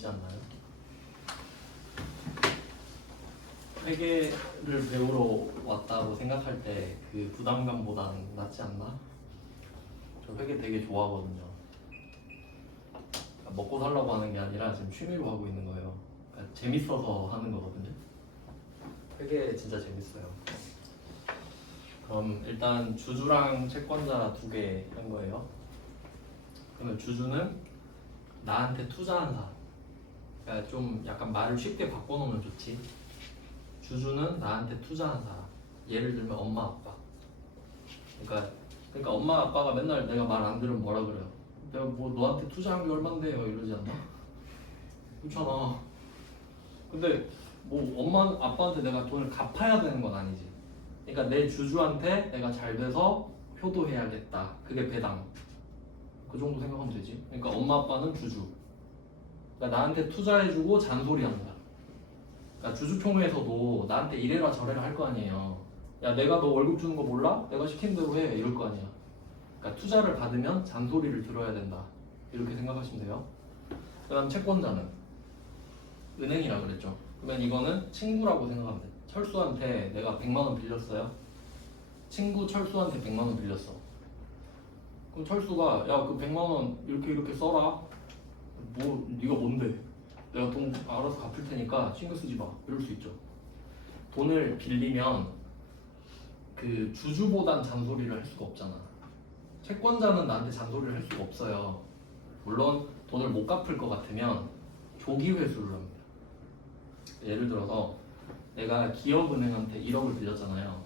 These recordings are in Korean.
있지 않나요? 회계를 배우러 왔다고 생각할 때 그 부담감보단 낫지 않나? 저 회계 되게 좋아하거든요. 그러니까 먹고 살라고 하는 게 아니라 지금 취미로 하고 있는 거예요. 그러니까 재밌어서 하는 거거든요. 회계 진짜 재밌어요. 그럼 일단 주주랑 채권자 두 개 한 거예요. 그러면 주주는 나한테 투자한 사람. 그러니까 좀 약간 말을 쉽게 바꿔놓으면 좋지. 주주는 나한테 투자한 사람. 예를 들면 엄마 아빠. 그러니까 엄마 아빠가 맨날 내가 말 안 들으면 뭐라 그래요? 내가 뭐 너한테 투자한 게 얼만데요? 이러지 않나? 그렇잖아. 근데 뭐 엄마 아빠한테 내가 돈을 갚아야 되는 건 아니지. 그러니까 내 주주한테 내가 잘 돼서 효도해야겠다. 그게 배당. 그 정도 생각하면 되지. 그러니까 엄마 아빠는 주주. 그러니까 나한테 투자해주고 잔소리한다. 그러니까 주주총회에서도 나한테 이래라 저래라 할 거 아니에요. 야 내가 너 월급 주는 거 몰라? 내가 시킨 대로 해 이럴 거 아니야. 그러니까 투자를 받으면 잔소리를 들어야 된다. 이렇게 생각하시면 돼요. 그 다음 채권자는 은행이라고 그랬죠. 그러면 이거는 친구라고 생각하면 돼. 철수한테 내가 100만 원 빌렸어요. 친구 철수한테 100만 원 빌렸어. 그럼 철수가 야 그 100만 원 이렇게 써라. 뭐 네가 뭔데? 내가 돈 알아서 갚을 테니까 신경 쓰지 마. 이럴 수 있죠. 돈을 빌리면 그 주주보단 잔소리를 할 수가 없잖아. 채권자는 나한테 잔소리를 할 수가 없어요. 물론 돈을 못 갚을 것 같으면 조기 회수를 합니다. 예를 들어서 내가 기업은행한테 1억을 빌렸잖아요.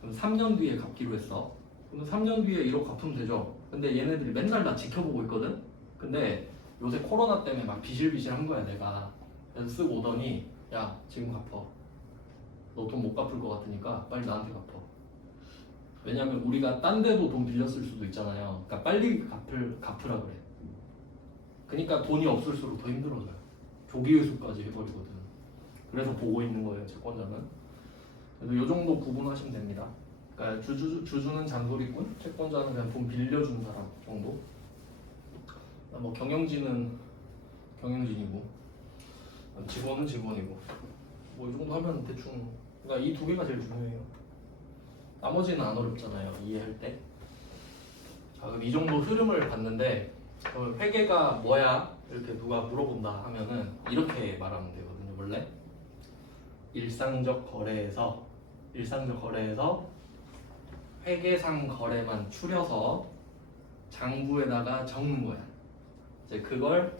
그럼 3년 뒤에 갚기로 했어. 그럼 3년 뒤에 1억 갚으면 되죠. 근데 얘네들이 맨날 나 지켜보고 있거든. 근데 요새 코로나 때문에 막 비실비실한 거야 내가. 그래서 쓱 오더니 야 지금 갚어. 너 돈 못 갚을 것 같으니까 빨리 나한테 갚어. 왜냐면 우리가 딴 데도 돈 빌렸을 수도 있잖아요. 그러니까 빨리 갚으라 그래. 그러니까 돈이 없을수록 더 힘들어져요. 조기 회수까지 해버리거든. 그래서 보고 있는 거예요 채권자는. 그래서 이 정도 구분하시면 됩니다. 그러니까 주주는 잔소리꾼, 채권자는 그냥 돈 빌려준 사람 정도. 뭐 경영진은 경영진이고, 직원은 직원이고, 뭐 이 정도 하면 대충. 그러니까 이 두 개가 제일 중요해요. 나머지는 안 어렵잖아요 이해할 때. 그럼 이 정도 흐름을 봤는데 회계가 뭐야? 이렇게 누가 물어본다 하면은 이렇게 말하면 되거든요. 원래 일상적 거래에서 회계상 거래만 추려서 장부에다가 적는 거야. 이제 그걸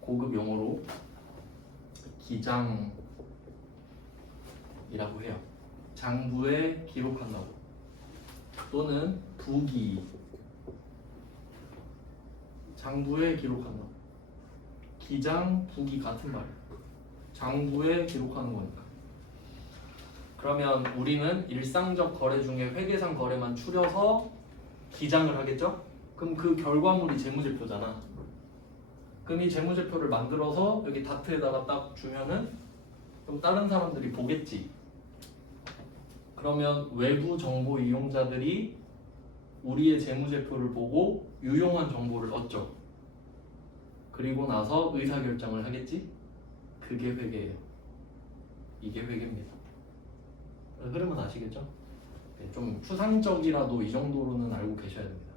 고급 용어로 기장이라고 해요. 장부에 기록한다고. 또는 부기. 장부에 기록한다. 기장, 부기 같은 말이에요. 장부에 기록하는 거니까. 그러면 우리는 일상적 거래 중에 회계상 거래만 추려서 기장을 하겠죠? 그럼 그 결과물이 재무제표잖아. 그럼 이 재무제표를 만들어서 여기 다트에다가 딱 주면은 그럼 다른 사람들이 보겠지. 그러면 외부 정보 이용자들이 우리의 재무제표를 보고 유용한 정보를 얻죠. 그리고 나서 의사결정을 하겠지? 그게 회계예요. 이게 회계입니다. 흐름은 아시겠죠? 좀 추상적이라도 이 정도로는 알고 계셔야 됩니다.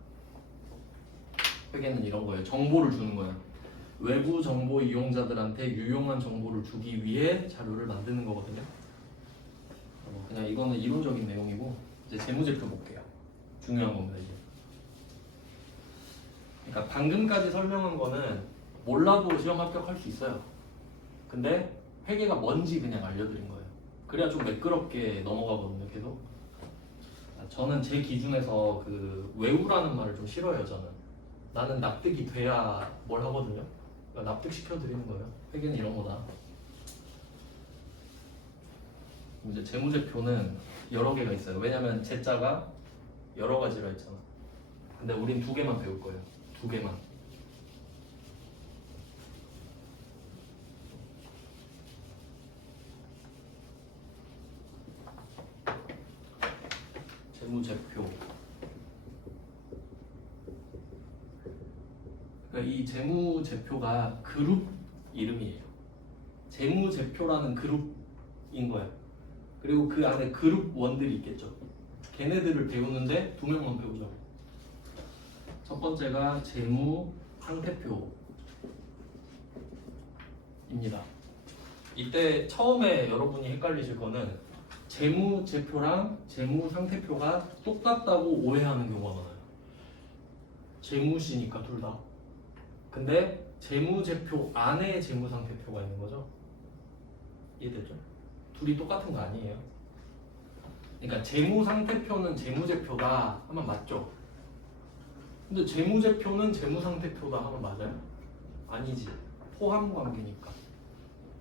회계는 이런 거예요. 정보를 주는 거예요. 외부 정보 이용자들한테 유용한 정보를 주기 위해 자료를 만드는 거거든요. 그냥 이거는 이론적인 내용이고 이제 재무제표 볼게요. 중요한 겁니다 이게. 그러니까 방금까지 설명한 거는 몰라도 시험 합격할 수 있어요. 근데 회계가 뭔지 그냥 알려드린 거예요. 그래야 좀 매끄럽게 넘어가거든요 계속. 저는 제 기준에서 그 외우라는 말을 좀 싫어해요. 저는 나는 납득이 돼야 뭘 하거든요. 그러니까 납득시켜드리는 거예요. 회계는 이런 거다. 이제 재무제표는 여러 개가 있어요. 왜냐면 제자가 여러 가지라 했잖아. 근데 우린 두 개만 배울 거예요. 두 개만. 재무제표. 그러니까 이 재무제표가 그룹 이름이에요. 재무제표라는 그룹인 거야. 그리고 그 안에 그룹 원들이 있겠죠. 걔네들을 배우는데 두 명만 배우죠. 첫 번째가 재무 상태표입니다. 이때 처음에 여러분이 헷갈리실 거는 재무제표랑 재무상태표가 똑같다고 오해하는 경우가 많아요. 재무시니까 둘 다. 근데 재무제표 안에 재무상태표가 있는 거죠. 이해됐죠? 둘이 똑같은 거 아니에요. 그러니까 재무상태표는 재무제표다 하면 맞죠? 근데 재무제표는 재무상태표다 하면 맞아요? 아니지. 포함관계니까.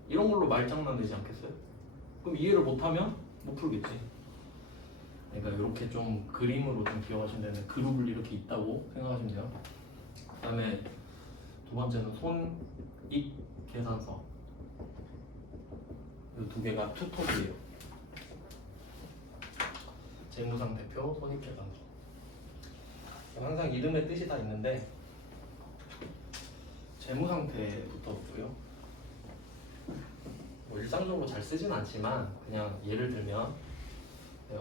이런 걸로 말장난 되지 않겠어요? 그럼 이해를 못하면 못 풀겠지. 그러니까 이렇게 좀 그림으로 좀 기억하시면 되는 그룹을 이렇게 있다고 생각하시면 돼요. 그 다음에 두 번째는 손익 계산서. 이 두 개가 투톱이에요. 재무상태표, 손익계산서. 항상 이름의 뜻이 다 있는데 재무상태부터 보고요. 뭐 일상적으로 잘 쓰진 않지만 그냥 예를 들면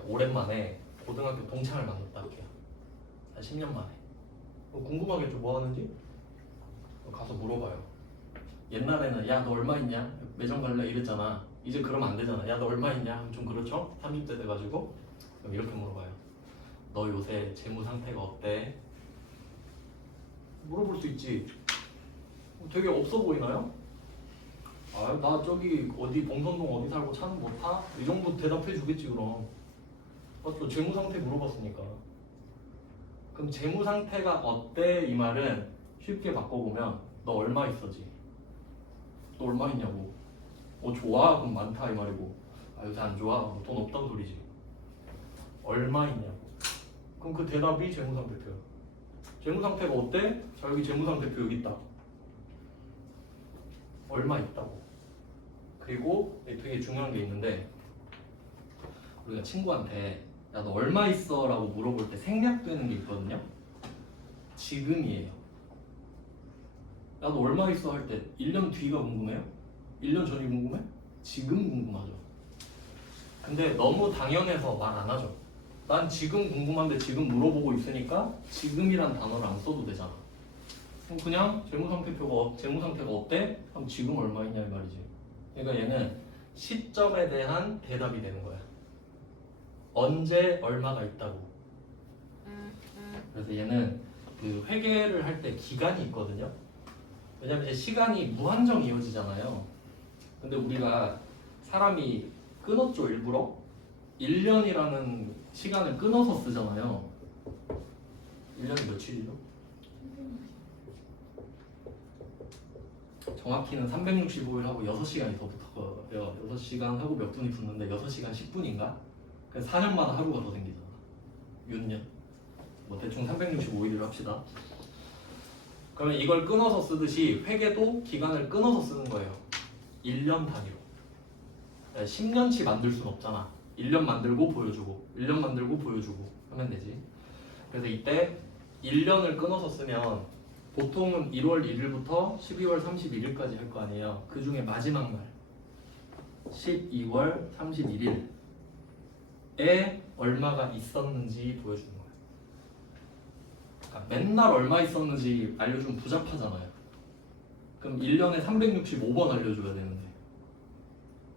오랜만에 고등학교 동창을 만났다 할게요. 한 10년 만에. 궁금하겠죠? 뭐 하는지? 가서 물어봐요. 옛날에는 야 너 얼마 있냐? 매점 갈래? 이랬잖아. 이제 그러면 안 되잖아. 야 너 얼마 있냐? 하면 좀 그렇죠? 30대 돼가지고 그럼 이렇게 물어봐요. 너 요새 재무 상태가 어때? 물어볼 수 있지. 되게 없어 보이나요? 아, 나 저기 어디 봉선동 어디 살고 차는 뭐 타? 이 정도 대답해 주겠지 그럼. 맞죠? 재무 상태 물어봤으니까. 그럼 재무 상태가 어때? 이 말은 쉽게 바꿔보면 너 얼마 있어지? 너 얼마 있냐고. 좋아? 그럼 많다 이 말이고. 아 요새 안 좋아? 돈 없다는 소리지. 얼마 있냐고. 그럼 그 대답이 재무 상태표야. 재무 상태가 어때? 자 여기 재무 상태표 여기 있다. 얼마 있다고. 그리고 되게 중요한 게 있는데 우리가 친구한테 야 너 얼마 있어? 라고 물어볼 때 생략되는 게 있거든요. 지금이에요. 야 너 얼마 있어? 할 때 1년 뒤가 궁금해요? 1년 전이 궁금해? 지금 궁금하죠. 근데 너무 당연해서 말 안 하죠. 난 지금 궁금한데 지금 물어보고 있으니까 지금이란 단어를 안 써도 되잖아. 그럼 그냥 재무상태가 어때? 그럼 지금 얼마 있냐 이 말이지. 그러니까 얘는 시점에 대한 대답이 되는 거야. 언제 얼마가 있다고. 그래서 얘는 그 회계를 할 때 기간이 있거든요. 왜냐면 이제 시간이 무한정 이어지잖아요. 근데 우리가 사람이 끊었죠 일부러. 1년이라는 시간을 끊어서 쓰잖아요. 1년이 며칠이죠? 정확히는 365일 하고 6시간이 더 붙어요. 6시간 하고 몇 분이 붙는데 6시간 10분인가? 그래서 4년마다 하루가 더 생기잖아. 윤년. 뭐 대충 365일을 합시다. 그러면 이걸 끊어서 쓰듯이 회계도 기간을 끊어서 쓰는 거예요. 1년 단위로. 10년치 만들 순 없잖아. 1년 만들고 보여주고 1년 만들고 보여주고 하면 되지. 그래서 이때 1년을 끊어서 쓰면 보통은 1월 1일부터 12월 31일까지 할 거 아니에요. 그 중에 마지막 날 12월 31일에 얼마가 있었는지 보여주는 거예요. 그러니까 맨날 얼마 있었는지 알려주면 부잡하잖아요. 그럼 1년에 365번 알려줘야 되는데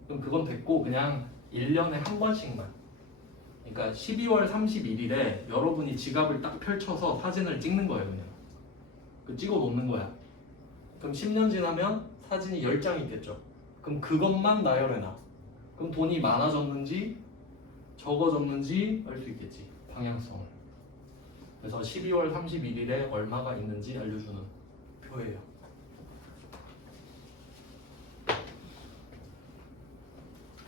그럼 그건 됐고 그냥 1년에 한 번씩만. 그러니까 12월 31일에 여러분이 지갑을 딱 펼쳐서 사진을 찍는 거예요. 그냥 찍어 놓는 거야. 그럼 10년 지나면 사진이 10장 있겠죠. 그럼 그것만 나열해놔. 그럼 돈이 많아졌는지 적어졌는지 알 수 있겠지. 방향성을. 그래서 12월 31일에 얼마가 있는지 알려주는 표예요.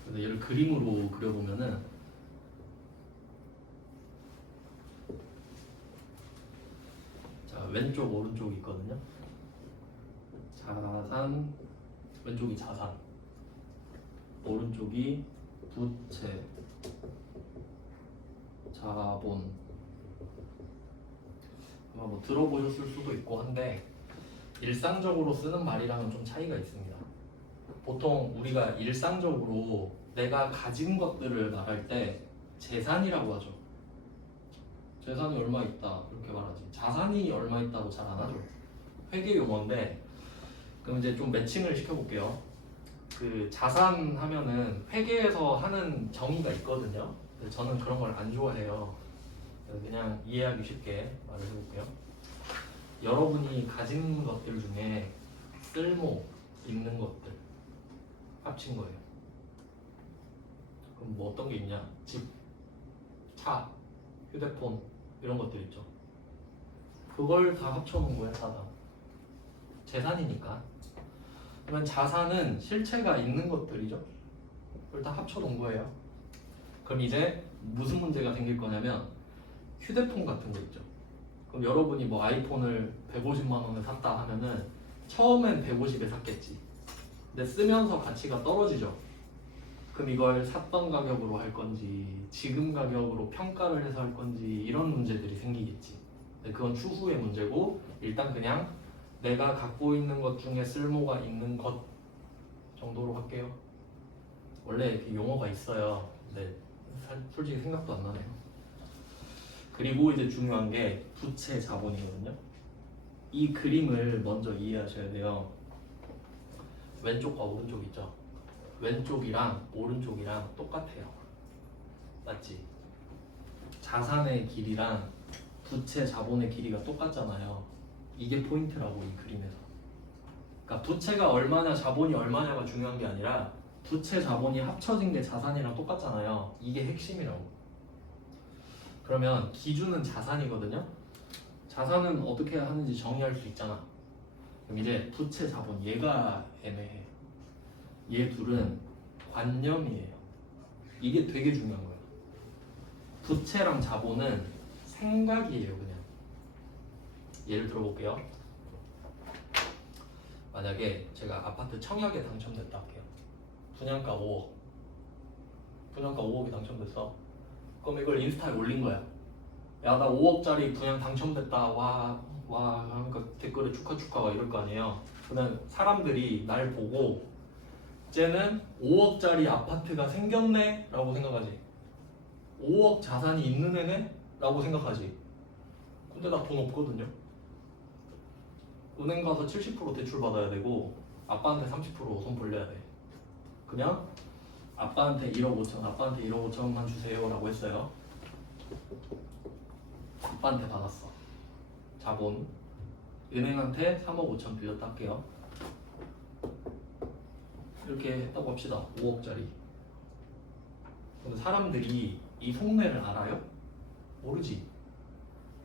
그래서 얘를 그림으로 그려보면은 자 왼쪽 오른쪽이 있거든요. 자산, 왼쪽이 자산, 오른쪽이 부채, 자본. 아마 뭐 들어보셨을 수도 있고 한데 일상적으로 쓰는 말이랑은 좀 차이가 있습니다. 보통 우리가 일상적으로 내가 가진 것들을 말할 때 재산이라고 하죠. 재산이 얼마 있다 이렇게 말하지. 자산이 얼마 있다고 잘 안 하죠. 회계 용어인데 그럼 이제 좀 매칭을 시켜볼게요. 그 자산 하면은 회계에서 하는 정의가 있거든요. 근데 저는 그런 걸 안 좋아해요. 그래서 그냥 이해하기 쉽게 말을 해볼게요. 여러분이 가진 것들 중에 쓸모 있는 것들 합친 거예요. 그럼 뭐 어떤 게 있냐? 집, 차, 휴대폰 이런 것들 있죠. 그걸 다 합쳐놓은 거야, 다. 재산이니까. 그러면 자산은 실체가 있는 것들이죠. 그걸 다 합쳐놓은 거예요. 그럼 이제 무슨 문제가 생길 거냐면 휴대폰 같은 거 있죠. 그럼 여러분이 뭐 아이폰을 150만 원에 샀다 하면은 처음엔 150에 샀겠지. 근데 쓰면서 가치가 떨어지죠. 그럼 이걸 샀던 가격으로 할 건지 지금 가격으로 평가를 해서 할 건지 이런 문제들이 생기겠지. 근데 그건 추후의 문제고 일단 그냥 내가 갖고 있는 것 중에 쓸모가 있는 것 정도로 할게요. 원래 이렇게 용어가 있어요. 근데 솔직히 생각도 안 나네요. 그리고 이제 중요한 게 부채 자본이거든요. 이 그림을 먼저 이해하셔야 돼요. 왼쪽과 오른쪽 있죠. 왼쪽이랑 오른쪽이랑 똑같아요. 맞지? 자산의 길이랑 부채 자본의 길이가 똑같잖아요. 이게 포인트라고 이 그림에서. 그러니까 부채가 얼마냐 자본이 얼마냐가 중요한 게 아니라 부채 자본이 합쳐진 게 자산이랑 똑같잖아요. 이게 핵심이라고. 그러면 기준은 자산이거든요. 자산은 어떻게 하는지 정의할 수 있잖아. 그럼 이제 부채 자본 얘가 애매해. 얘 둘은 관념이에요. 이게 되게 중요한 거예요. 부채랑 자본은 생각이에요, 그냥. 예를 들어볼게요. 만약에 제가 아파트 청약에 당첨됐다 할게요. 분양가 5억. 분양가 5억이 당첨됐어. 그럼 이걸 인스타에 올린 거야. 야, 나 5억짜리 분양 당첨됐다. 와, 하니까 댓글에 축하가 이럴 거 아니에요. 그러면 사람들이 날 보고 쟤는 5억짜리 아파트가 생겼네? 라고 생각하지. 5억 자산이 있는 애네? 라고 생각하지. 근데 나 돈 없거든요. 은행 가서 70% 대출 받아야 되고 아빠한테 30% 손 벌려야 돼. 그냥 아빠한테 1억 5천, 아빠한테 1억 5천만 주세요 라고 했어요. 아빠한테 받았어. 자본. 은행한테 3억 5천 빌렸다 할게요. 이렇게 했다고 합시다. 5억짜리. 근데 사람들이 이 속내를 알아요? 모르지.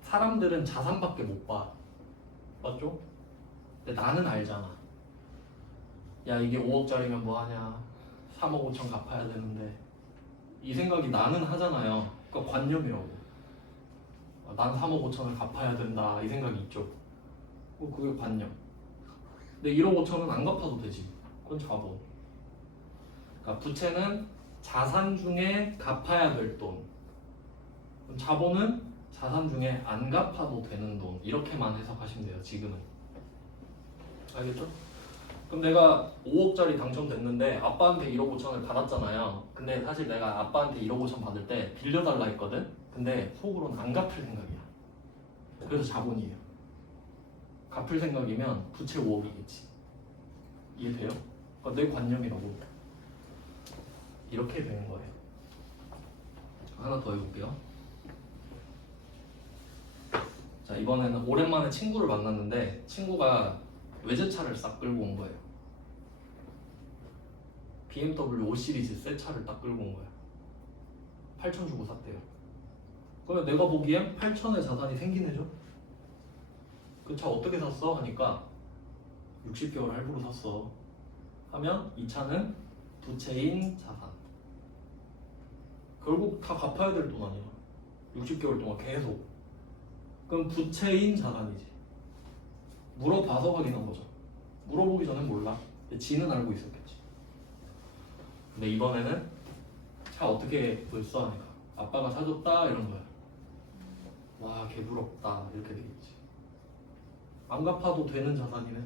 사람들은 자산밖에 못 봐. 맞죠? 근데 나는 알잖아. 야, 이게 5억짜리면 뭐하냐. 3억 5천 갚아야 되는데. 이 생각이 나는 하잖아요. 그러니까 관념이라고. 난 3억 5천을 갚아야 된다. 이 생각이 있죠. 그게 관념. 근데 1억 5천은 안 갚아도 되지. 그건 자본. 그러니까 부채는 자산 중에 갚아야 될 돈. 자본은 자산 중에 안 갚아도 되는 돈. 이렇게만 해석하시면 돼요. 지금은. 알겠죠? 그럼 내가 5억짜리 당첨됐는데 아빠한테 1억 5천을 받았잖아요. 근데 사실 내가 아빠한테 1억 5천 받을 때 빌려달라 했거든. 근데 속으로는 안 갚을 생각이야. 그래서 자본이에요. 갚을 생각이면 부채 5억이겠지. 이해돼요? 그러니까 내 관념이라고. 이렇게 되는 거예요. 하나 더 해볼게요. 자, 이번에는 오랜만에 친구를 만났는데 친구가 외제차를 싹 끌고 온 거예요. BMW 5 시리즈 새 차를 딱 끌고 온 거야. 8천 주고 샀대요. 그러면 내가 보기엔 8천의 자산이 생긴 애죠. 그 차 어떻게 샀어? 하니까 60개월 할부로 샀어. 하면 이 차는 부채인 자산. 결국 다 갚아야 될 돈 아니야. 60개월 동안 계속. 그럼 부채인 자산이지. 물어봐서 확인한 거죠. 물어보기 전엔 몰라. 근데 지는 알고 있었겠지. 근데 이번에는 차 어떻게 벌써 하니까 아빠가 사줬다 이런 거야. 와, 개부럽다 이렇게 되겠지. 안 갚아도 되는 자산이네.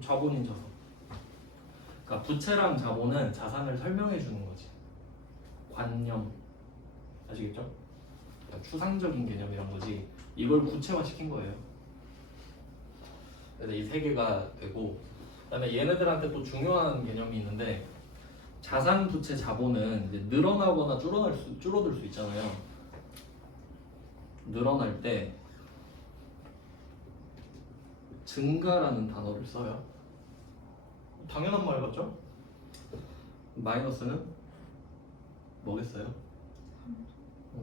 자본인 자산. 그러니까 부채랑 자본은 자산을 설명해 주는 거지. 관념. 아시겠죠? 그러니까 추상적인 개념이란 거지. 이걸 구체화 시킨 거예요. 그래서 이 세 개가 되고, 그다음에 얘네들한테 또 중요한 개념이 있는데, 자산, 부채, 자본은 이제 늘어나거나 줄어들 수 있잖아요. 늘어날 때 증가라는 단어를 써요. 당연한 말 같죠? 마이너스는 뭐겠어요?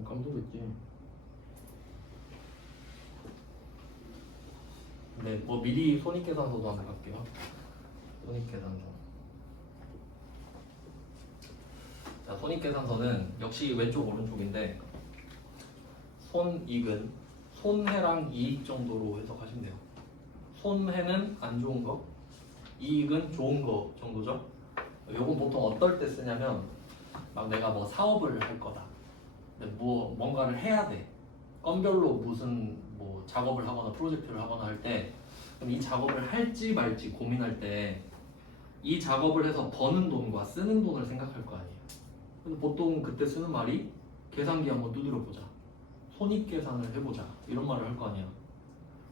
감도겠지. 네, 뭐 미리 손익계산서도 한번 갈게요. 손익계산서. 자, 손익계산서는 역시 왼쪽 오른쪽인데, 손익은 손해랑 이익 정도로 해석하시면 돼요. 손해는 안 좋은 거, 이익은 좋은 거 정도죠. 요건 보통 어떨 때 쓰냐면, 막 내가 뭐 사업을 할 거다. 근데 뭐 뭔가를 해야 돼. 건별로 무슨 뭐 작업을 하거나 프로젝트를 하거나 할 때, 그럼 이 작업을 할지 말지 고민할 때 이 작업을 해서 버는 돈과 쓰는 돈을 생각할 거 아니에요. 근데 보통 그때 쓰는 말이 계산기 한번 두드려 보자, 손익 계산을 해보자, 이런 말을 할 거 아니야.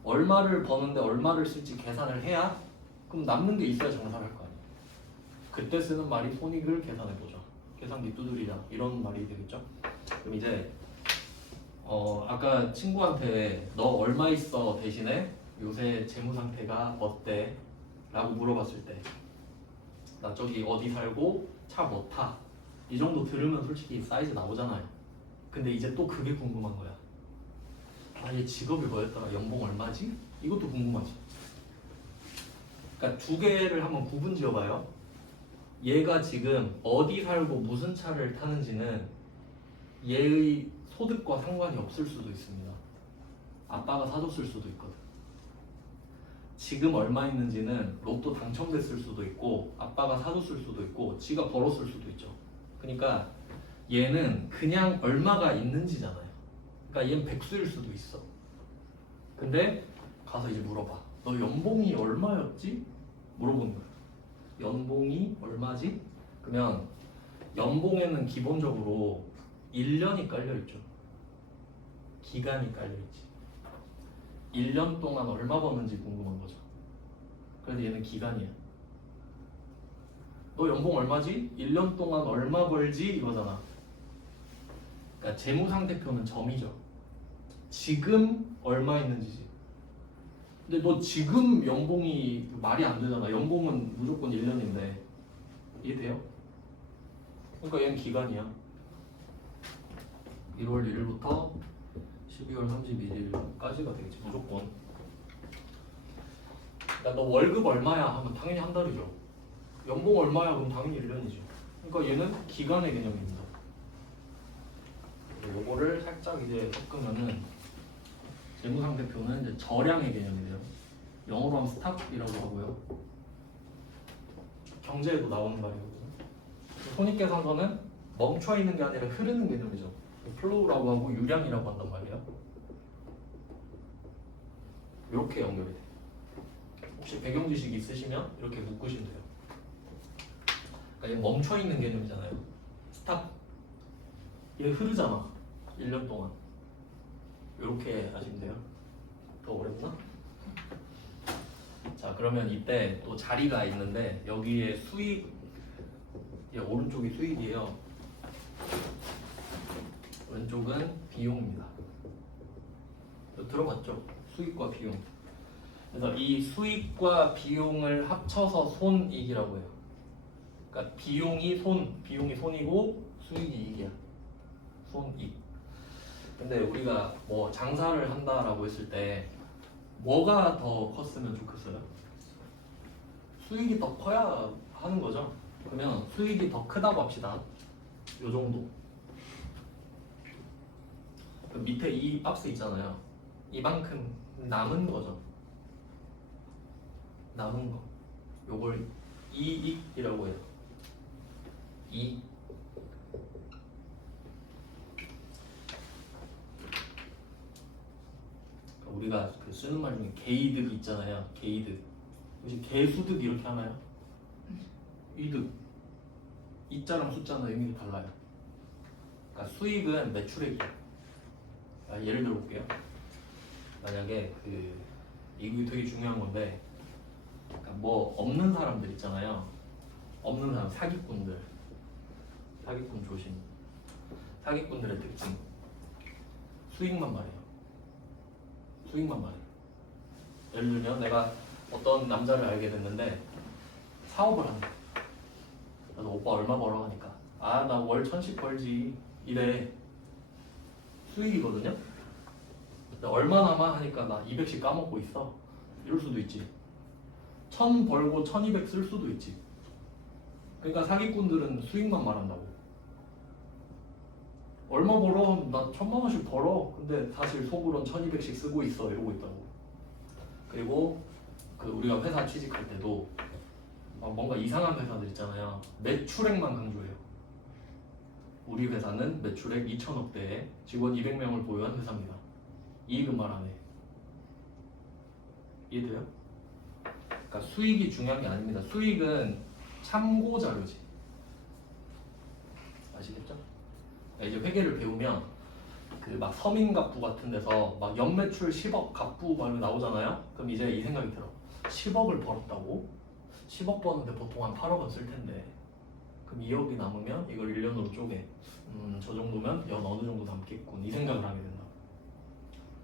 얼마를 버는데 얼마를 쓸지 계산을 해야 그럼 남는 게 있어야 장사를 할 거 아니야. 그때 쓰는 말이 손익을 계산해보자, 계산기 두드리자, 이런 말이 되겠죠. 그럼 이제 아까 친구한테 너 얼마 있어 대신에 요새 재무 상태가 어때? 라고 물어봤을 때 나 저기 어디 살고 차 뭐 타? 이 정도 들으면 솔직히 사이즈 나오잖아요. 근데 이제 또 그게 궁금한 거야. 아, 얘 직업이 뭐였더라? 연봉 얼마지? 이것도 궁금하지. 그러니까 두 개를 한번 구분 지어봐요. 얘가 지금 어디 살고 무슨 차를 타는지는 얘의 소득과 상관이 없을 수도 있습니다. 아빠가 사줬을 수도 있거든. 지금 얼마 있는지는 로또 당첨됐을 수도 있고 아빠가 사줬을 수도 있고 지가 벌었을 수도 있죠. 그러니까 얘는 그냥 얼마가 있는지잖아요. 그러니까 얘는 백수일 수도 있어. 근데 가서 이제 물어봐. 너 연봉이 얼마였지? 물어보는 거야. 연봉이 얼마지? 그러면 연봉에는 기본적으로 1년이 깔려있죠. 기간이 깔려있지. 1년 동안 얼마 버는지 궁금한 거죠. 그래서 얘는 기간이야. 너 연봉 얼마지? 1년 동안 얼마 벌지? 이거잖아. 그러니까 재무상태표는 점이죠. 지금 얼마 있는지지. 근데 너 지금 연봉이 말이 안 되잖아. 연봉은 무조건 1년인데. 이해돼요? 그러니까 얘는 기간이야. 1월 1일부터 12월 31일까지가 되겠지, 무조건. 그러니까 너 월급 얼마야 하면 당연히 한 달이죠. 연봉 얼마야 그럼 당연히 1년이죠. 그러니까 얘는 기간의 개념입니다. 요거를 살짝 이제 섞으면은 재무상태표는 이제 저량의 개념이 돼요. 영어로 하면 스탑이라고 하고요. 경제에도 나오는 말이거든요. 손익계산서는 멈춰 있는 게 아니라 흐르는 개념이죠. 플로우라고 하고 유량이라고 한단 말이에요. 이렇게 연결이 돼요. 혹시 배경 지식 있으시면 이렇게 묶으시면 돼요. 그러니까 얘 멈춰 있는 개념이잖아요. 스탑. 얘 흐르잖아. 1년 동안. 이렇게 하시면 돼요. 더 어렵나? 자, 그러면 이때 또 자리가 있는데 여기에 수익, 오른쪽이 수익이에요. 왼쪽은 비용입니다. 들어봤죠? 수익과 비용. 그래서 이 수익과 비용을 합쳐서 손익이라고 해요. 그러니까 비용이 손이고 수익이 이익이야. 손익. 근데 우리가 뭐 장사를 한다라고 했을 때 뭐가 더 컸으면 좋겠어요? 수익이 더 커야 하는 거죠. 그러면 수익이 더 크다고 합시다. 요 정도. 그 밑에 이 박스 있잖아요. 이만큼 남은 거죠. 남은 거. 요걸 이익이라고 해요. 이. 우리가 그 쓰는 말 중에 개이득 있잖아요. 개이득. 혹시 개수득 이렇게 하나요? 이득. 이자랑 숫자는 의미가 달라요. 그러니까 수익은 매출액이야. 예를 들어 볼게요. 만약에 이거 되게 중요한 건데, 그러니까 뭐 없는 사람들 있잖아요. 없는 사람, 사기꾼들. 사기꾼 조심. 사기꾼들의 특징. 수익만 말해요. 수익만 말해요. 예를 들면 내가 어떤 남자를 알게 됐는데 사업을 한다. 그래서 오빠 얼마 벌어? 하니까 나 월 1000씩 벌지 이래. 수익이거든요. 근데 얼마 남아? 하니까 나 200씩 까먹고 있어. 이럴 수도 있지. 1000 벌고 1200 쓸 수도 있지. 그러니까 사기꾼들은 수익만 말한다고. 얼마 벌어? 나 1000만 원씩 벌어. 근데 사실 속으론 1200씩 쓰고 있어. 이러고 있다고. 그리고 우리가 회사 취직할 때도 뭔가 이상한 회사들 있잖아요. 매출액만 강조해요. 우리 회사는 매출액 2천억대에 직원 200명을 보유한 회사입니다. 이익은 말 안 해. 이해돼요? 그러니까 수익이 중요한 게 아닙니다. 수익은 참고 자료지. 아시겠죠? 이제 회계를 배우면 막 서민갑부 같은 데서 막 연매출 10억 갑부 막 나오잖아요. 그럼 이제 이 생각이 들어. 10억을 벌었다고? 10억 버는데 보통 한 8억은 쓸 텐데. 그럼 2억이 남으면 이걸 1년으로 쪼개. 저 정도면 연 어느 정도 남겠군. 이 생각을 하게 된다.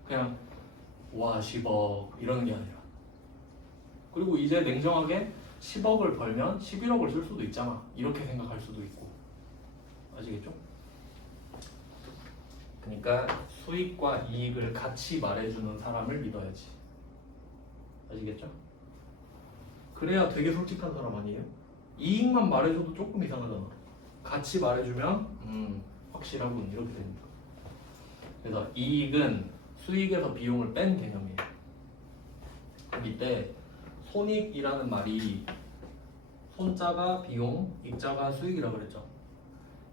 그냥 와 10억 이러는 게 아니라. 그리고 이제 냉정하게 10억을 벌면 11억을 쓸 수도 있잖아. 이렇게 생각할 수도 있고. 아시겠죠? 그러니까 수익과 이익을 같이 말해주는 사람을 믿어야지. 아시겠죠? 그래야 되게 솔직한 사람 아니에요? 이익만 말해줘도 조금 이상하잖아. 같이 말해주면 확실하군 이렇게 됩니다. 그래서 이익은 수익에서 비용을 뺀 개념이에요. 그럼 이때 손익이라는 말이 손자가 비용, 익자가 수익이라고 그랬죠.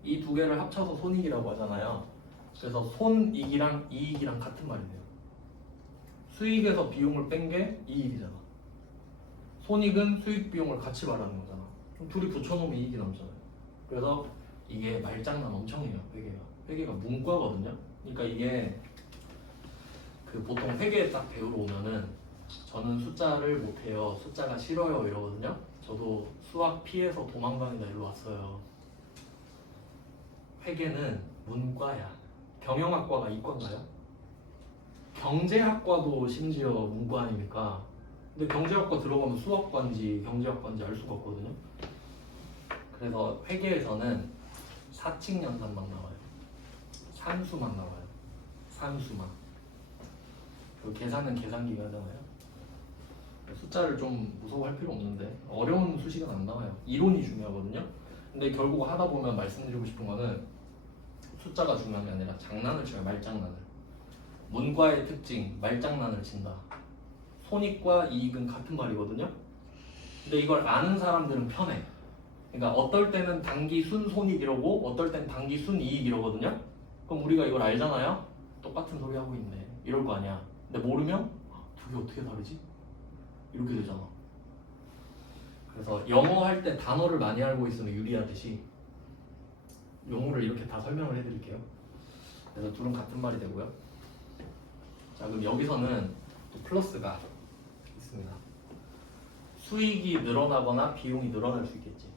이 두 개를 합쳐서 손익이라고 하잖아요. 그래서 손익이랑 이익이랑 같은 말이네요. 수익에서 비용을 뺀 게 이익이잖아. 손익은 수익 비용을 같이 말하는 거잖아. 그럼 둘이 붙여놓으면 이익이 남잖아요. 그래서 이게 말장난 엄청 해요. 회계가 문과거든요. 그러니까 이게 보통 회계 딱 배우러 오면은 저는 숫자를 못해요. 숫자가 싫어요 이러거든요. 저도 수학 피해서 도망다니다 일로 왔어요. 회계는 문과야. 경영학과가 이과인가요? 경제학과도 심지어 문과 아닙니까? 근데 경제학과 들어가면 수학과인지 경제학과인지 알 수가 없거든요. 그래서 회계에서는 사칙연산만 나와요. 산수만 나와요. 산수만. 그리고 계산은 계산기가 하잖아요. 숫자를 좀 무서워할 필요 없는데 어려운 수식은 안 나와요. 이론이 중요하거든요. 근데 결국 하다 보면 말씀드리고 싶은 거는 숫자가 중요한 게 아니라 장난을 쳐요. 말장난을. 문과의 특징, 말장난을 친다. 손익과 이익은 같은 말이거든요. 근데 이걸 아는 사람들은 편해. 그러니까 어떨 때는 단기 순손익 이러고 어떨 땐 단기 순이익 이러거든요. 그럼 우리가 이걸 알잖아요. 똑같은 소리 하고 있네 이럴 거 아니야. 근데 모르면 두 개 어떻게 다르지? 이렇게 되잖아. 그래서 영어 할 때 단어를 많이 알고 있으면 유리하듯이 용어를 이렇게 다 설명을 해드릴게요. 그래서 둘은 같은 말이 되고요. 자, 그럼 여기서는 또 플러스가 있습니다. 수익이 늘어나거나 비용이 늘어날 수 있겠지.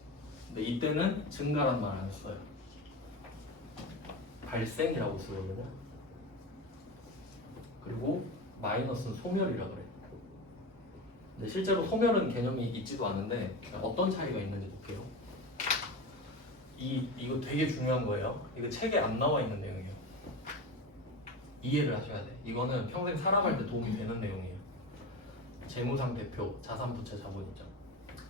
근데 이때는 증가란 말 안 써요. 발생이라고 쓰거든요. 그리고 마이너스는 소멸이라 그래. 근데 실제로 소멸은 개념이 있지도 않은데 어떤 차이가 있는지 볼게요. 이거 되게 중요한 거예요. 이거 책에 안 나와 있는 내용이에요. 이해를 하셔야 돼. 이거는 평생 살아갈 때 도움이 되는 내용이에요. 재무상대표, 자산부채, 자본이죠.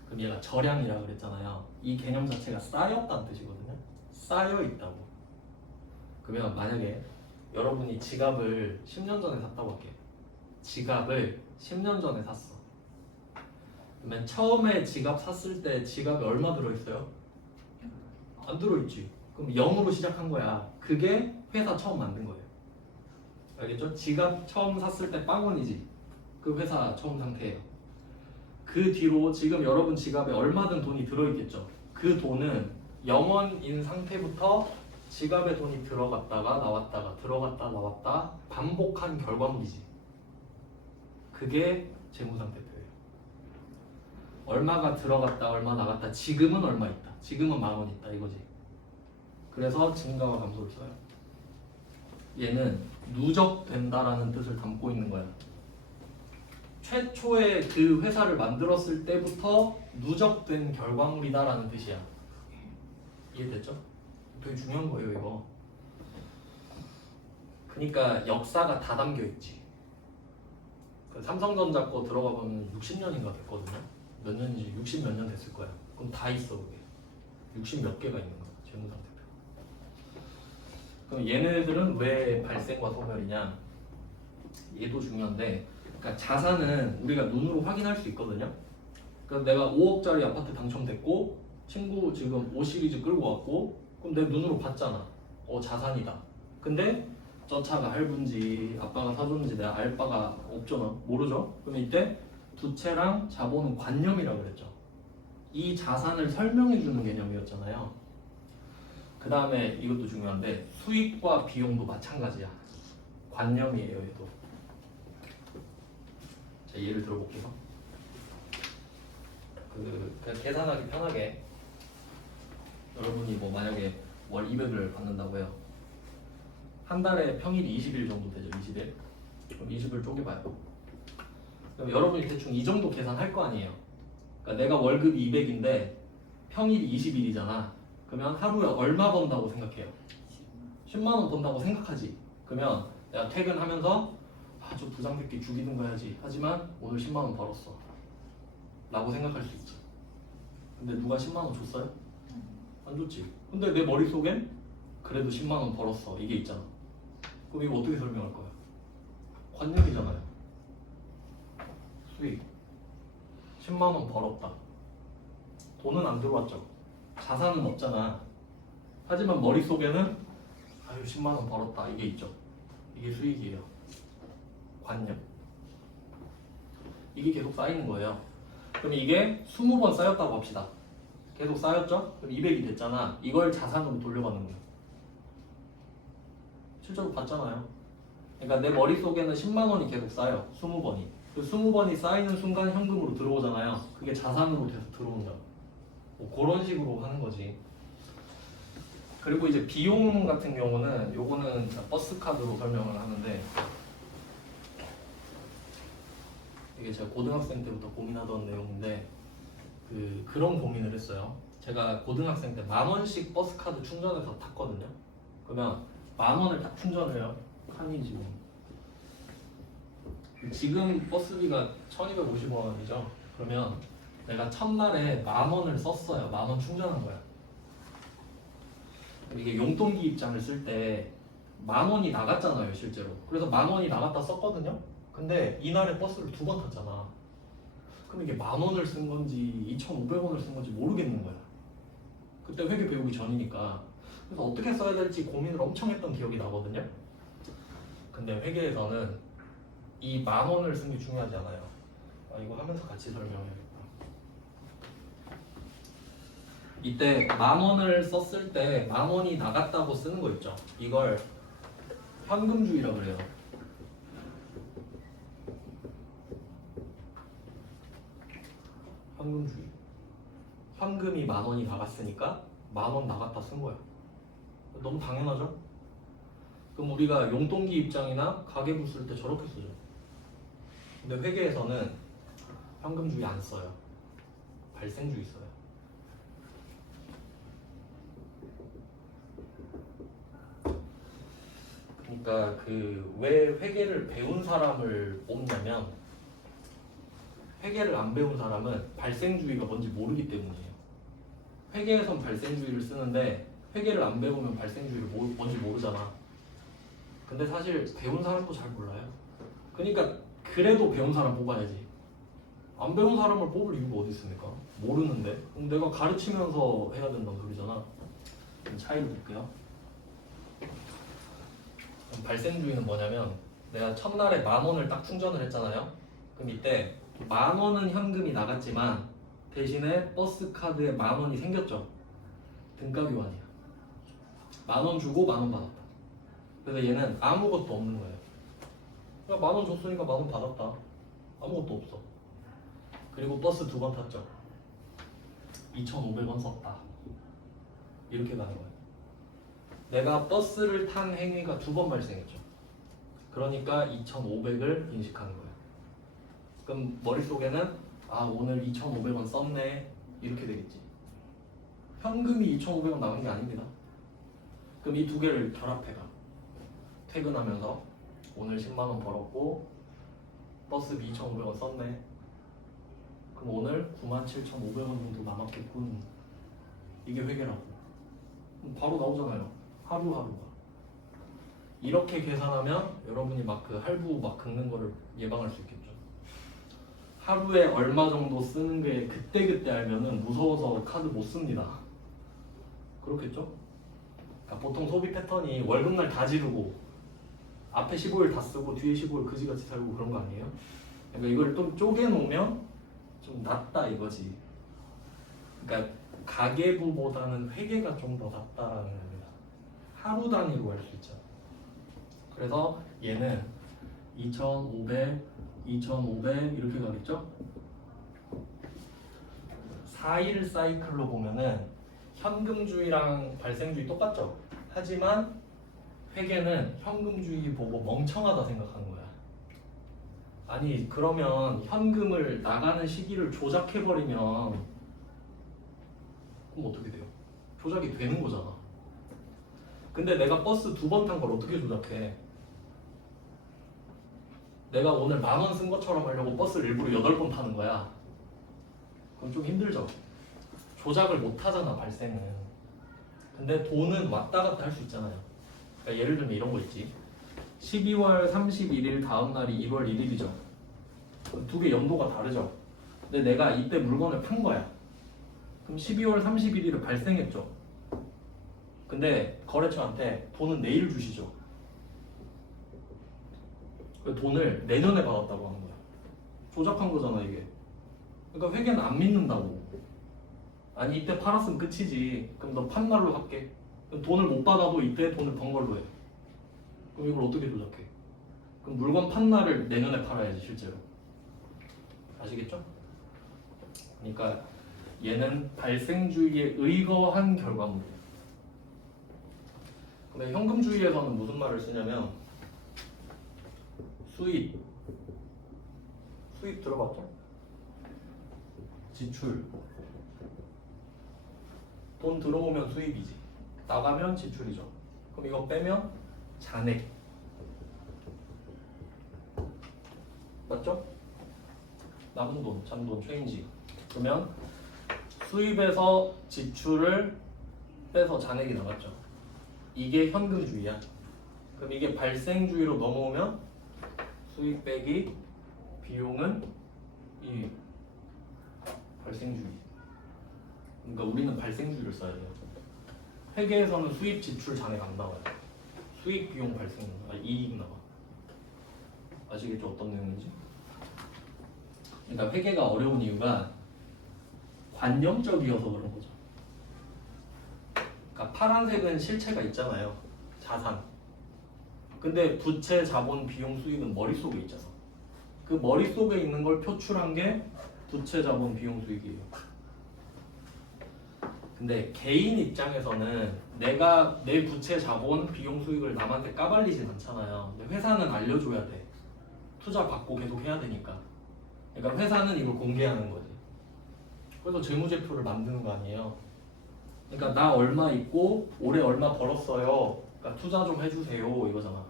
그럼 얘가 절량이라 그랬잖아요. 이 개념 자체가 쌓였다는 뜻이거든요. 쌓여 있다고. 그러면 만약에 여러분이 지갑을 10년 전에 샀다고 할게요. 지갑을 10년 전에 샀어. 그러면 처음에 지갑 샀을 때 지갑에 얼마 들어있어요? 안 들어있지. 그럼 0으로 시작한 거야. 그게 회사 처음 만든 거예요. 알겠죠? 지갑 처음 샀을 때 빵원이지. 그 회사 처음 상태예요. 그 뒤로 지금 여러분 지갑에 얼마든 돈이 들어있겠죠. 그 돈은 영원인 상태부터 지갑에 돈이 들어갔다가 나왔다가 들어갔다 나왔다 반복한 결과물이지. 그게 재무상태표예요. 얼마가 들어갔다 얼마 나갔다 지금은 얼마 있다. 지금은 10,000원 있다 이거지. 그래서 증가와 감소를 써요. 얘는 누적된다라는 뜻을 담고 있는 거야. 최초에 그 회사를 만들었을 때부터 누적된 결과물이다라는 뜻이야. 이해됐죠? 되게 중요한 거예요 이거. 그러니까 역사가 다 담겨 있지. 그 삼성전자 거 들어가 보면 60년인가 됐거든요. 몇 년인지 60 몇 년 됐을 거야. 그럼 다 있어 그게. 60 몇 개가 있는 거야 재무상태표. 그럼 얘네들은 왜 발생과 소멸이냐? 얘도 중요한데, 그러니까 자산은 우리가 눈으로 확인할 수 있거든요. 그럼 내가 5억짜리 아파트 당첨됐고 친구 지금 5 시리즈 끌고 왔고 그럼 내 눈으로 봤잖아. 자산이다. 근데 저 차가 할부인지 아빠가 사줬는지 내가 알 바가 없잖아. 모르죠? 그러면 이때 부채랑 자본은 관념이라고 그랬죠. 이 자산을 설명해 주는 개념이었잖아요. 그 다음에 이것도 중요한데 수익과 비용도 마찬가지야. 관념이에요 얘도. 자, 예를 들어볼게요. 그냥 계산하기 편하게 여러분이 뭐 만약에 월 200을 받는다고요. 한 달에 평일이 20일 정도 되죠. 20일. 그럼 20을 쪼개봐요. 그럼 여러분이 대충 이 정도 계산할 거 아니에요. 그러니까 내가 월급이 200인데 평일이 20일이잖아. 그러면 하루에 얼마 번다고 생각해요? 10만 원 번다고 생각하지. 그러면 내가 퇴근하면서 저 부장 새끼 죽이든가 해야지. 하지만 오늘 10만 원 벌었어. 라고 생각할 수 있지. 근데 누가 10만 원 줬어요? 안 줬지. 근데 내 머릿속엔 그래도 10만 원 벌었어. 이게 있잖아. 그럼 이거 어떻게 설명할 거야? 관념이잖아요. 수익. 10만 원 벌었다. 돈은 안 들어왔죠. 자산은 없잖아. 하지만 머릿속에는 10만 원 벌었다. 이게 있죠. 이게 수익이에요. 관념. 이게 계속 쌓이는 거예요. 그럼 이게 20번 쌓였다고 합시다. 계속 쌓였죠? 그럼 200이 됐잖아. 이걸 자산으로 돌려받는 거예요. 실제로 봤잖아요. 그러니까 내 머릿속에는 10만 원이 계속 쌓여. 20번이. 그 20번이 쌓이는 순간 현금으로 들어오잖아요. 그게 자산으로 돼서 들어온다. 뭐 그런 식으로 하는 거지. 그리고 이제 비용 같은 경우는 요거는 버스 카드로 설명을 하는데, 이게 제가 고등학생 때부터 고민하던 내용인데 그런 고민을 했어요. 제가 고등학생 때 10,000원씩 버스 카드 충전해서 탔거든요. 그러면 10,000원을 딱 충전을 해요. 칸이지 뭐. 지금 버스비가 1,250원이죠. 그러면 내가 첫날에 10,000원을 썼어요. 10,000원 충전한 거야. 이게 용돈기 입장을 쓸 때 10,000원이 나갔잖아요, 실제로. 그래서 10,000원이 나갔다 썼거든요. 근데 이날에 버스를 2번 탔잖아. 그럼 이게 10,000원을 쓴 건지 2,500원을 쓴 건지 모르겠는 거야. 그때 회계 배우기 전이니까. 그래서 어떻게 써야 될지 고민을 엄청 했던 기억이 나거든요. 근데 회계에서는 이 10,000원을 쓴 게 중요하지 않아요. 이거 하면서 같이 설명해야겠다. 이때 10,000원을 썼을 때 10,000원이 나갔다고 쓰는 거 있죠. 이걸 현금주의라고 그래요. 현금주의. 현금이 10,000원이 나갔으니까 10,000원 나갔다 쓴 거야. 너무 당연하죠? 그럼 우리가 용돈기 입장이나 가계부 쓸 때 저렇게 쓰죠. 근데 회계에서는 현금주의 안 써요. 발생주의 써요. 그러니까 왜 회계를 배운 사람을 뽑냐면, 회계를 안 배운 사람은 발생주의가 뭔지 모르기 때문이에요. 회계에선 발생주의를 쓰는데 회계를 안 배우면 발생주의를 뭔지 모르잖아. 근데 사실 배운 사람도 잘 몰라요. 그러니까 그래도 배운 사람 뽑아야지. 안 배운 사람을 뽑을 이유가 어디 있습니까? 모르는데. 그럼 내가 가르치면서 해야 된다는 소리잖아. 그럼 차이를 볼게요. 발생주의는 뭐냐면 내가 첫날에 10,000원을 딱 충전을 했잖아요. 그럼 이때 10,000원은 현금이 나갔지만 대신에 버스 카드에 10,000원이 생겼죠. 등가 교환이야. 10,000원 주고 10,000원 받았다. 그래서 얘는 아무것도 없는 거예요. 그냥 10,000원 줬으니까 10,000원 받았다. 아무것도 없어. 그리고 버스 2번 탔죠. 2,500원 썼다. 이렇게 가는 거예요. 내가 버스를 탄 행위가 2번 발생했죠. 그러니까 2,500을 인식하는 거예요. 그럼 머릿속에는 아 오늘 2,500원 썼네 이렇게 되겠지. 현금이 2,500원 남은 게 아닙니다. 그럼 이 두 개를 결합해가. 퇴근하면서 오늘 10만원 벌었고 버스비 2,500원 썼네. 그럼 오늘 97,500원 정도 남았겠군. 이게 회계라고. 그럼 바로 나오잖아요. 하루하루가. 이렇게 계산하면 여러분이 막 그 할부 막 긁는 거를 예방할 수 있겠죠. 하루에 얼마 정도 쓰는 게 그때그때 알면은 무서워서 카드 못 씁니다. 그렇겠죠? 그러니까 보통 소비 패턴이 월급날 다 지르고 앞에 15일 다 쓰고 뒤에 15일 그지같이 살고 그런 거 아니에요? 그러니까 이걸 좀 쪼개놓으면 좀 낫다 이거지. 그러니까 가계부보다는 회계가 좀 더 낫다라는 겁니다. 하루 단위로 할 수 있죠. 그래서 얘는 2,500, 2,500 이렇게 가겠죠? 4일 사이클로 보면은 현금주의랑 발생주의 똑같죠? 하지만 회계는 현금주의 보고 멍청하다 생각하는 거야. 아니 그러면 현금을 나가는 시기를 조작해버리면 그럼 어떻게 돼요? 조작이 되는 거잖아. 근데 내가 버스 2번 탄 걸 어떻게 조작해? 내가 오늘 10,000원 쓴 것처럼 하려고 버스를 일부러 8번 타는 거야. 그럼 좀 힘들죠? 조작을 못 하잖아, 발생은. 근데 돈은 왔다 갔다 할 수 있잖아요. 그러니까 예를 들면 이런 거 있지. 12월 31일 다음 날이 1월 1일이죠. 두 개 연도가 다르죠. 근데 내가 이때 물건을 판 거야. 그럼 12월 31일에 발생했죠. 근데 거래처한테 돈은 내일 주시죠. 그 돈을 내년에 받았다고 하는 거야. 조작한 거잖아 이게. 그러니까 회계는 안 믿는다고. 아니 이때 팔았으면 끝이지. 그럼 너 판 날로 할게. 그럼 돈을 못 받아도 이때 돈을 번 걸로 해. 그럼 이걸 어떻게 조작해? 그럼 물건 판 날을 내년에 팔아야지 실제로. 아시겠죠? 그러니까 얘는 발생주의에 의거한 결과물이에요. 근데 현금주의에서는 무슨 말을 쓰냐면 수입 들어봤죠? 지출 돈 들어오면 수입이지 나가면 지출이죠. 그럼 이거 빼면 잔액 맞죠? 남은 돈, 잔돈, 체인지 그러면 수입에서 지출을 빼서 잔액이 나갔죠. 이게 현금주의야. 그럼 이게 발생주의로 넘어오면 수입 빼기 비용은 이 발생주의. 그러니까 우리는 발생주의를 써야 돼요. 회계에서는 수입 지출 잔액 안 나와요. 수익 비용 발생 이익 나와. 아시겠죠 어떤 내용인지? 그러니까 회계가 어려운 이유가 관념적이어서 그런 거죠. 그러니까 파란색은 실체가 있잖아요. 자산. 근데 부채, 자본, 비용, 수익은 머릿속에 있잖아. 그 머릿속에 있는 걸 표출한 게 부채, 자본, 비용, 수익이에요. 근데 개인 입장에서는 내가 내 부채, 자본, 비용, 수익을 남한테 까발리진 않잖아요. 근데 회사는 알려줘야 돼. 투자 받고 계속 해야 되니까. 그러니까 회사는 이걸 공개하는 거지. 그래서 재무제표를 만드는 거 아니에요. 그러니까 나 얼마 있고 올해 얼마 벌었어요. 그러니까 투자 좀 해주세요 이거잖아.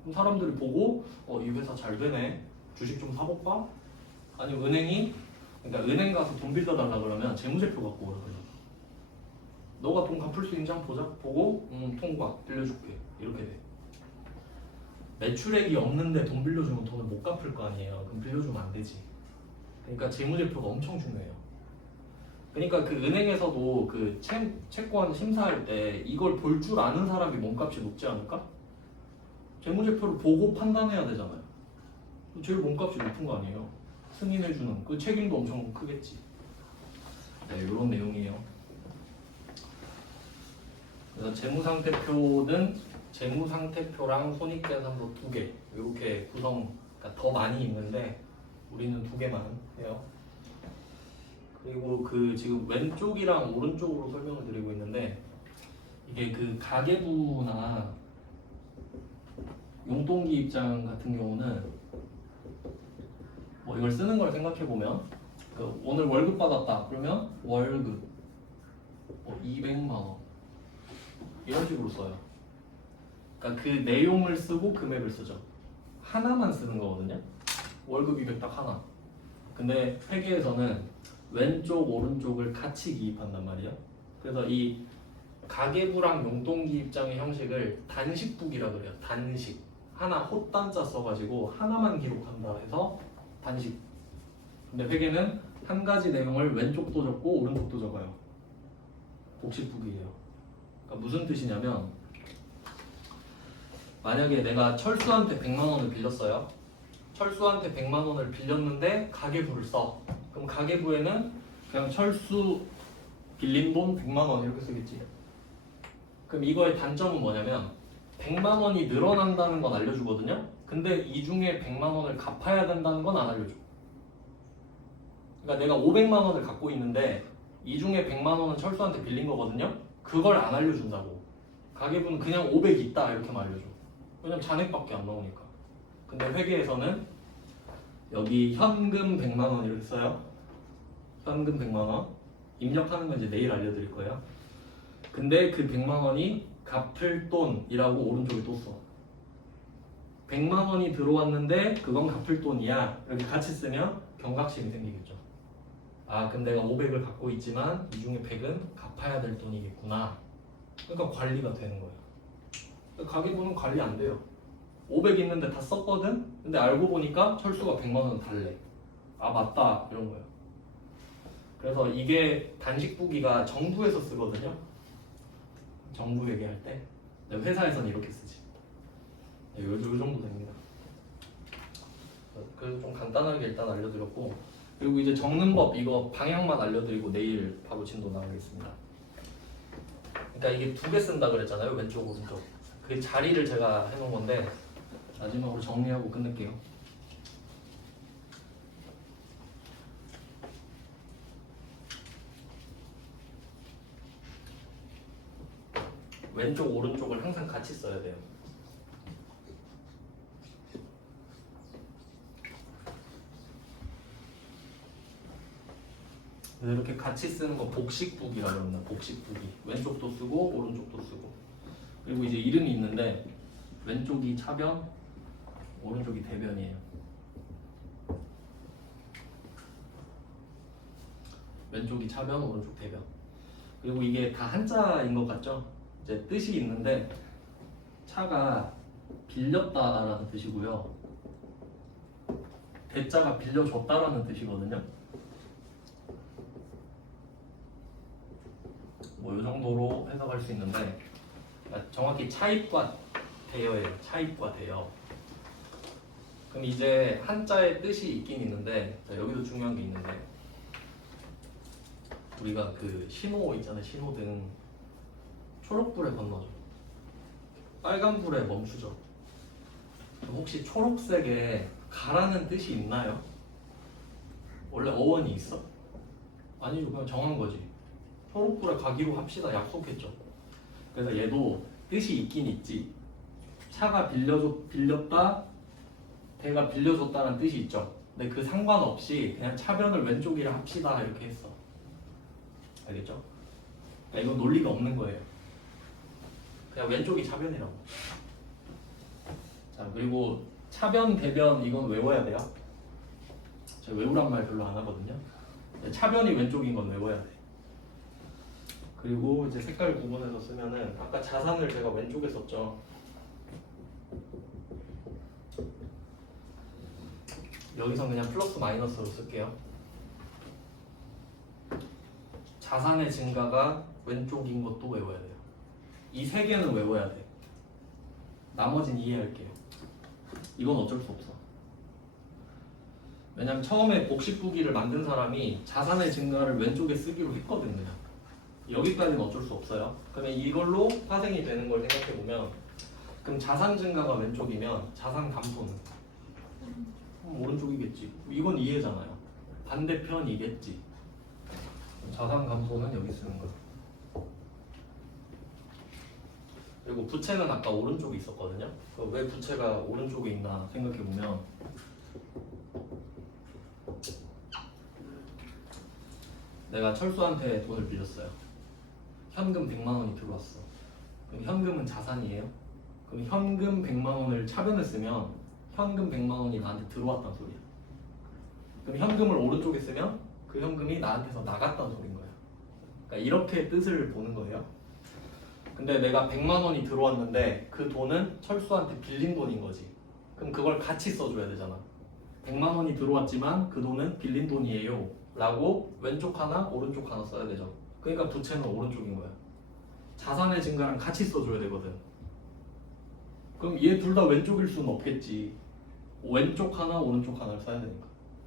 그럼 사람들이 보고 이 회사 잘 되네. 주식 좀 사볼까? 아니면 은행이 그러니까 은행 가서 돈 빌려달라 그러면 재무제표 갖고 오라 그래. 너가 돈 갚을 수 있는지 한번 보자. 보고 통과 빌려줄게 이렇게 돼. 매출액이 없는데 돈 빌려주면 돈을 못 갚을 거 아니에요. 그럼 빌려주면 안 되지. 그러니까 재무제표가 엄청 중요해요. 그러니까 그 은행에서도 그 채권 심사할 때 이걸 볼 줄 아는 사람이 몸값이 높지 않을까? 재무제표를 보고 판단해야 되잖아요. 제일 몸값이 높은 거 아니에요? 승인해주는 그 책임도 엄청 크겠지. 네, 이런 내용이에요. 그래서 재무상태표는 재무상태표랑 손익계산서 2개 이렇게 구성, 그러니까 더 많이 있는데 우리는 2개만 해요. 그리고 그 지금 왼쪽이랑 오른쪽으로 설명을 드리고 있는데 이게 그 가계부나 용돈기 입장 같은 경우는 뭐 이걸 쓰는 걸 생각해 보면 그 오늘 월급 받았다 그러면 월급 200만 원 이런 식으로 써요. 그러니까 그 내용을 쓰고 금액을 쓰죠. 하나만 쓰는 거거든요. 월급 200 딱 하나. 근데 회계에서는 왼쪽 오른쪽을 같이 기입한단 말이에요. 그래서 이 가계부랑 용돈기 입장의 형식을 단식북이라 그래요. 단식. 하나 헛단자 써가지고 하나만 기록한다 해서 단식. 근데 회계는 한 가지 내용을 왼쪽도 적고 오른쪽도 적어요. 복식북이에요. 그러니까 무슨 뜻이냐면 만약에 내가 철수한테 100만 원을 빌렸어요. 철수한테 100만 원을 빌렸는데 가계부를 써. 그럼 가계부에는 그냥 철수 빌린 돈 100만 원 이렇게 쓰겠지. 그럼 이거의 단점은 뭐냐면 100만 원이 늘어난다는 건 알려주거든요. 근데 이 중에 100만 원을 갚아야 된다는 건 안 알려줘. 그러니까 내가 500만 원을 갖고 있는데 이 중에 100만 원은 철수한테 빌린 거거든요. 그걸 안 알려준다고. 가계부는 그냥 500 있다 이렇게만 알려줘. 왜냐면 잔액밖에 안 나오니까. 근데 회계에서는 여기 현금 100만 원 이렇게 써요. 현금 100만 원. 입력하는 건 이제 내일 알려드릴 거예요. 근데 그 100만 원이 갚을 돈이라고 오른쪽에 또 써. 100만 원이 들어왔는데 그건 갚을 돈이야. 이렇게 같이 쓰면 경각심이 생기겠죠. 아, 그럼 내가 500을 갖고 있지만 이 중에 100은 갚아야 될 돈이겠구나. 그러니까 관리가 되는 거예요. 가계부는 관리 안 돼요. 500 있는데 다 썼거든? 근데 알고 보니까 철수가 100만 원 달래. 아, 맞다. 이런 거예요. 그래서 이게 단식부기가 정부에서 쓰거든요. 정부 회계할 때. 회사에서는 이렇게 쓰지. 네, 요 정도 됩니다. 그래서 좀 간단하게 일단 알려드렸고, 그리고 이제 적는 법 이거 방향만 알려드리고 내일 바로 진도 나가겠습니다. 그러니까 이게 2개 쓴다 그랬잖아요. 왼쪽 오른쪽. 그 자리를 제가 해놓은 건데 마지막으로 정리하고 끝낼게요. 왼쪽 오른쪽을 항상 같이 써야 돼요. 이렇게 같이 쓰는 거 복식북이라고 합니다. 복식북이. 왼쪽도 쓰고 오른쪽도 쓰고. 그리고 이제 이름이 있는데 왼쪽이 차변, 오른쪽이 대변이에요. 왼쪽이 차변, 오른쪽 대변. 그리고 이게 다 한자인 것 같죠? 이제 뜻이 있는데 차가 빌렸다라는 뜻이고요. 대자가 빌려줬다라는 뜻이거든요. 뭐 이 정도로 해석할 수 있는데 정확히 차입과 대여예요. 차입과 대여. 그럼 이제 한자의 뜻이 있긴 있는데 여기도 중요한 게 있는데 우리가 그 신호 있잖아요. 신호등 초록불에 건너죠. 빨간불에 멈추죠. 혹시 초록색에 가라는 뜻이 있나요? 원래 어원이 있어? 아니죠. 그냥 정한 거지. 초록불에 가기로 합시다. 약속했죠. 그래서 얘도 뜻이 있긴 있지. 차가 빌렸다, 대가 빌려줬다는 뜻이 있죠. 근데 그 상관없이 그냥 차변을 왼쪽이라 합시다 이렇게 했어. 알겠죠? 그러니까 이건 논리가 없는 거예요. 그냥 왼쪽이 차변이라고. 자, 그리고 차변, 대변 이건 외워야 돼요. 제가 외우란 말 별로 안 하거든요. 차변이 왼쪽인 건 외워야 돼. 그리고 이제 색깔 구분해서 쓰면은 아까 자산을 제가 왼쪽에 썼죠. 여기서 그냥 플러스 마이너스로 쓸게요. 자산의 증가가 왼쪽인 것도 외워야 돼요. 이 세 개는 외워야 돼. 나머지는 이해할게요. 이건 어쩔 수 없어. 왜냐면 처음에 복식부기를 만든 사람이 자산의 증가를 왼쪽에 쓰기로 했거든요. 여기까지는 어쩔 수 없어요. 그러면 이걸로 파생이 되는 걸 생각해보면 그럼 자산 증가가 왼쪽이면 자산 감소는 오른쪽이겠지. 이건 이해잖아요. 반대편이겠지. 자산 감소는 여기 쓰는 거야. 그리고 부채는 아까 오른쪽에 있었거든요. 왜 부채가 오른쪽에 있나 생각해보면 내가 철수한테 돈을 빌렸어요. 현금 100만 원이 들어왔어. 그럼 현금은 자산이에요. 그럼 현금 100만 원을 차변했으면 현금 100만 원이 나한테 들어왔단 소리야. 그럼 현금을 오른쪽에 쓰면 그 현금이 나한테서 나갔단 소린 거야. 그러니까 이렇게 뜻을 보는 거예요. 근데 내가 100만 원이 들어왔는데 그 돈은 철수한테 빌린 돈인 거지. 그럼 그걸 같이 써줘야 되잖아. 100만 원이 들어왔지만 그 돈은 빌린 돈이에요 라고 왼쪽 하나 오른쪽 하나 써야 되죠. 그러니까 부채는 오른쪽인 거야. 자산의 증가랑 같이 써줘야 되거든. 그럼 얘 둘 다 왼쪽일 수는 없겠지. 왼쪽 하나 오른쪽 하나를 써야 되니까.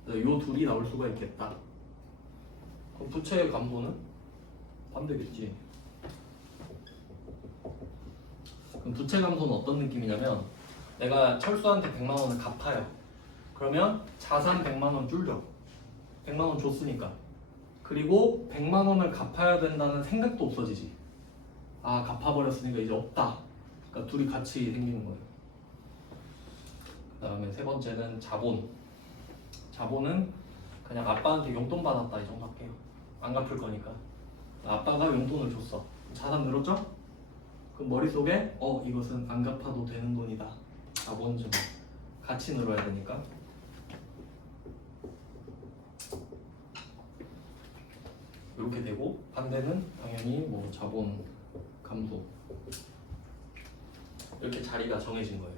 요 둘이 나올 수가 있겠다. 그럼 부채의 감소는 반대겠지. 그럼 부채 감소는 어떤 느낌이냐면 내가 철수한테 100만 원을 갚아요. 그러면 자산 100만 원 줄죠. 100만 원 줬으니까. 그리고 100만 원을 갚아야 된다는 생각도 없어지지. 아, 갚아버렸으니까 이제 없다. 그러니까 둘이 같이 생기는 거예요. 그 다음에 세 번째는 자본. 자본은 그냥 아빠한테 용돈 받았다 이 정도 할게요. 안 갚을 거니까. 아빠가 용돈을 줬어. 자산 늘었죠? 그럼 머릿속에 이것은 안 갚아도 되는 돈이다. 자본증 같이 늘어야 되니까. 이렇게 되고 반대는 당연히 뭐 자본 감소 이렇게 자리가 정해진 거예요.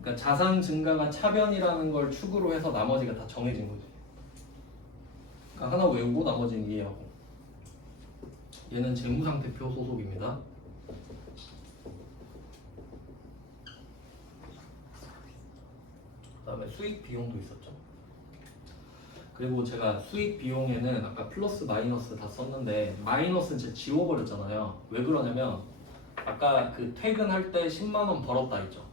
그러니까 자산 증가가 차변이라는 걸 축으로 해서 나머지가 다 정해진 거지. 그러니까 하나 외우고 나머지는 이해하고. 얘는 재무상태표 소속입니다. 그 다음에 수익 비용도 있었죠. 그리고 제가 수익 비용에는 아까 플러스 마이너스 다 썼는데 마이너스는 제가 지워버렸잖아요. 왜 그러냐면 아까 그 퇴근할 때 10만 원 벌었다 했죠.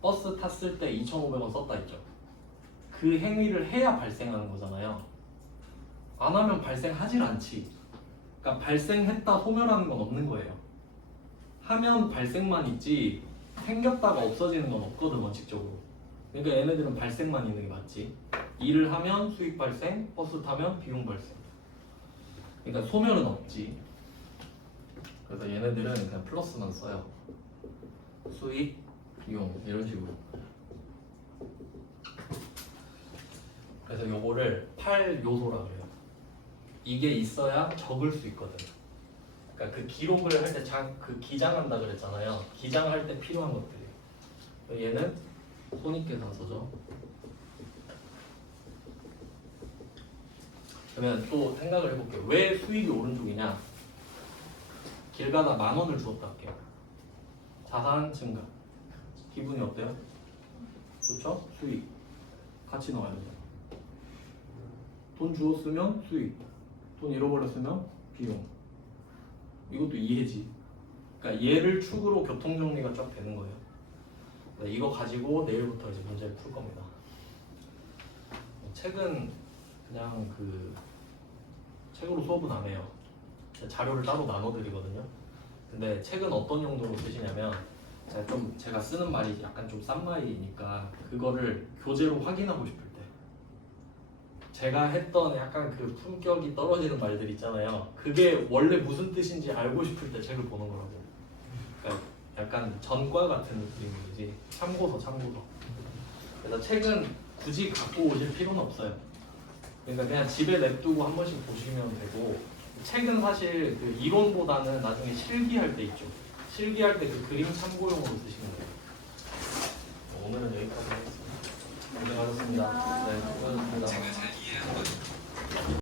버스 탔을 때 2,500원 썼다 했죠. 그 행위를 해야 발생하는 거잖아요. 안 하면 발생하질 않지. 그러니까 발생했다 소멸하는 건 없는 거예요. 하면 발생만 있지 생겼다가 없어지는 건 없거든 원칙적으로. 그러니까 얘네들은 발생만 있는 게 맞지. 일을 하면 수익 발생, 버스 타면 비용 발생. 그러니까 소멸은 없지. 그래서 얘네들은 그냥 플러스만 써요. 수익, 비용 이런 식으로. 그래서 요거를 8요소라 그래요. 이게 있어야 적을 수 있거든. 그러니까 그 기록을 할 때 그 기장한다 그랬잖아요. 기장할 때 필요한 것들이에요. 얘는 손익계산서죠. 그러면 또 생각을 해볼게요. 왜 수익이 오른쪽이냐? 길 가다 10,000원을 주었다 할게요. 자산 증가. 기분이 어때요? 좋죠? 수익. 같이 넣어야 돼요. 돈 주었으면 수익. 돈 잃어버렸으면 비용. 이것도 이해지. 그러니까 얘를 축으로 교통정리가 쫙 되는 거예요. 이거 가지고 내일부터 이제 문제를 풀 겁니다. 책은 그냥 그 책으로 수업은 안 해요. 자료를 따로 나눠드리거든요. 근데 책은 어떤 용도로 쓰시냐면 제가 쓰는 말이 약간 좀 싼 말이니까 그거를 교재로 확인하고 싶을 때 제가 했던 약간 그 품격이 떨어지는 말들 있잖아요. 그게 원래 무슨 뜻인지 알고 싶을 때 책을 보는 거라고. 그러니까 약간 전과 같은 느낌이지. 참고서. 그래서 책은 굳이 갖고 오실 필요는 없어요. 그러니까 그냥 집에 냅두고 한 번씩 보시면 되고, 책은 사실 그 이론보다는 나중에 실기할 때 있죠. 실기할 때 그 그림 참고용으로 쓰시면 돼요. 오늘은 여기까지 하겠습니다. 고생하셨습니다. 네, 수고하셨습니다.